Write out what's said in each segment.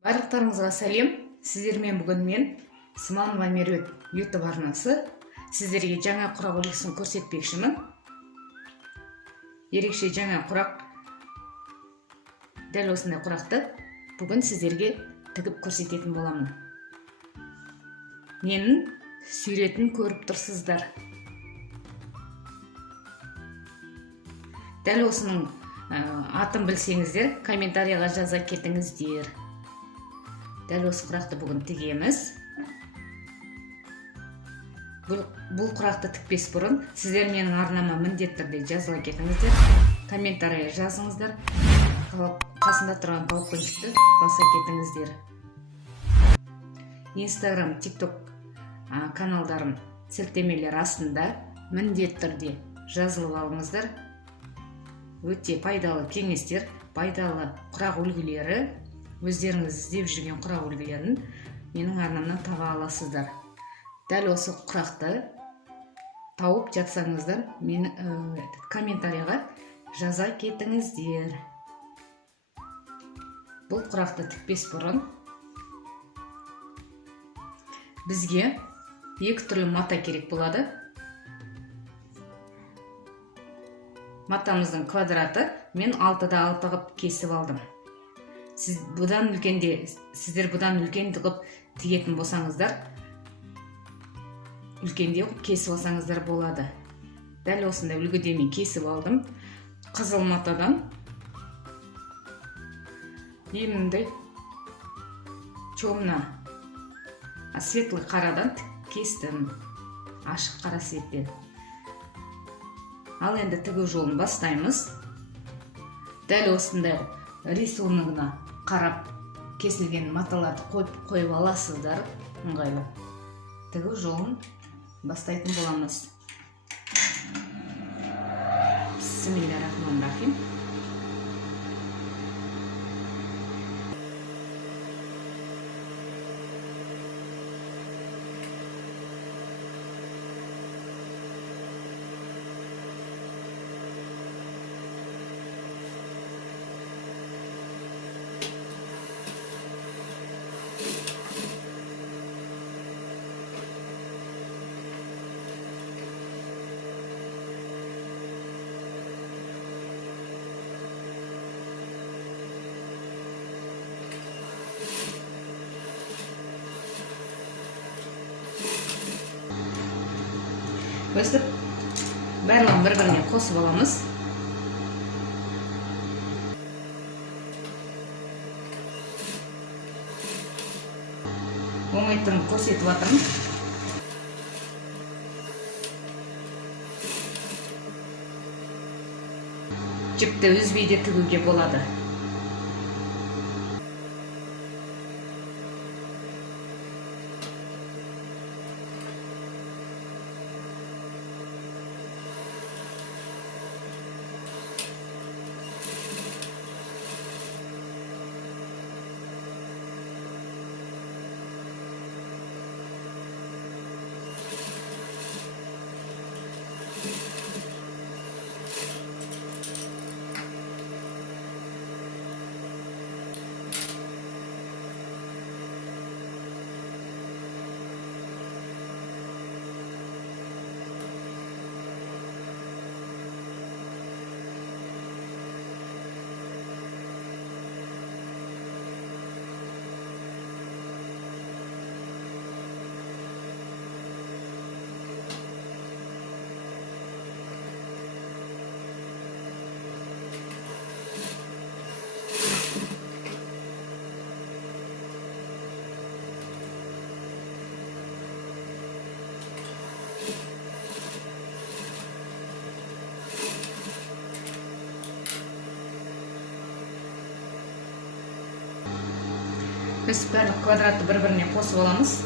Барлықтарыңызға сәлем. Сіздермен бүгін мен Сманова Меруерт YouTube арнасы сіздерге жаңа құрақ үлгісін көрсетпекшімін. Ерекше жаңа құрақ, дәл осындай құрақты бүгін сіздерге тігіп көрсететін боламын. Менің суретін көріп тұрсыздар. Дәл осының атын білсеңіздер, комментарияға жаза кетіңіздер. Дәл осы құрақты бүгін тігеміз. Бұл құрақты тікпес бұрын сіздер менің арнама міндетті түрде жазыла кетіңіздер. Комментария жазыңыздар. Қасында тұрған колокольчикті баса кетіңіздер. Instagram, TikTok каналдарым сілтемелер астында міндетті түрде жазылып алыңыздар. Өте пайдалы кеңестер, пайдалы құрақ үлгілері, өздеріңіз іздеп жүрген құрақ үлгілерін менің арнамнан таба аласыздар. Дәл осы құрақты тауып жатсаңыздар, мені комментарияға жаза кетіңіздер. Бұл құрақты тікпес бұрын бізге екі түрлі мата керек болады. Матамыздың квадраты мен 6-да 6 қып кесіп алдым. Сіздер бұдан үлкенді қып тігетін болсаңыздар, үлкенде қып кесіп алсаңыздар болады. Дәл осындай үлгіде мен кесіп алдым. Қызыл матадан емімді темно светлый қарадан кестім, ашық қара светтен. Ал енді тігу жолын бастаймыз. Дәл осындай рисуногына қарап кесілген маталарды қойып аласыздар, ыңғайлы. Тігу жолын бастайтын боламыз. Бисмиллахиррахманиррахим. Өстіп, барлығын бір-біріне қосып аламыз. Оңайтын көрсетіп жатырмын. Жіпті үзбейде тігуге болады. Біз барлық квадратты бір-біріне қосып аламыз.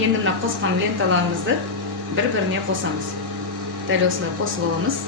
Енді мына қосқан ленталарымызды бір-біріне қосамыз. Дәл осылай қосып аламыз.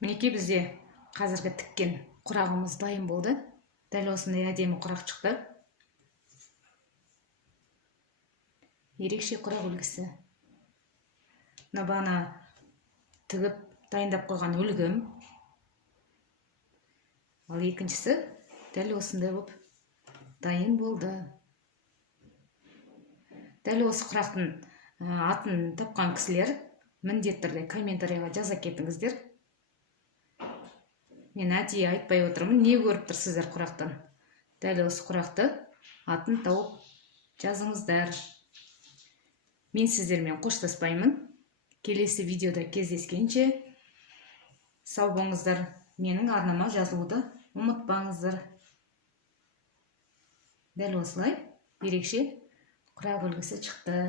Мінекей бізде қазіргі тіккен құрағымыз дайын болды. Дәл осындай әдемі құрақ шықты. Ерекше құрақ үлгісі. Мына бағана тігіп дайындап қойған үлгім. Ал екіншісі дәл осындай болып дайын болды. Дәл осы құрақтың атын тапқан кісілер міндетті түрде комментарийға жаза кетіңіздер. Мен әдейі айтпай отырмын, не көріп тұрсыздар құрақтан. Дәл осы құрақты атын тауып жазыңыздар. Мен сіздермен қоштаспаймын. Келесі видеода кездескенше сау болыңыздар. Менің арнама жазылуды ұмытпаңыздар. Дәл осылай ерекше құрақ үлгісі шықты.